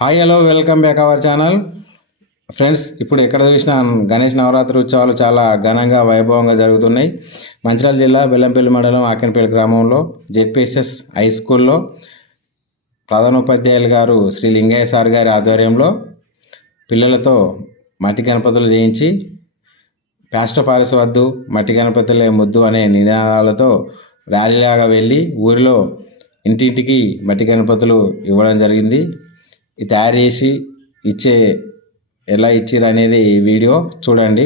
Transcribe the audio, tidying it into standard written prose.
Hi hello welcome back our channel friends. ఇప్పుడు ఎక్కడ చూసినా గణేష్ నవరాత్రి ఉత్సవాలు చాలా ఘనంగా వైభవంగా జరుగుతున్నాయి. మంచిర్యాల జిల్లా బెల్లంపల్లి మండలం ఆకెన్పల్లి గ్రామంలో జెడ్పీఎస్ఎస్ హై స్కూల్లో ప్రధానోపాధ్యాయులు గారు శ్రీ లింగయ్య సార్ గారి ఆధ్వర్యంలో పిల్లలతో మట్టి గణపతులు చేయించి ప్లాస్టర్ పారిస్ వద్దు మట్టి గణపతులే ముద్దు అనే నినాదాలతో ర్యాలీలాగా వెళ్ళి ఊరిలో ఇంటింటికి మట్టి గణపతులు ఇవ్వడం జరిగింది. ఇది తయారు చేసి ఎలా ఇచ్చిర్రు అనేది ఈ వీడియో చూడండి.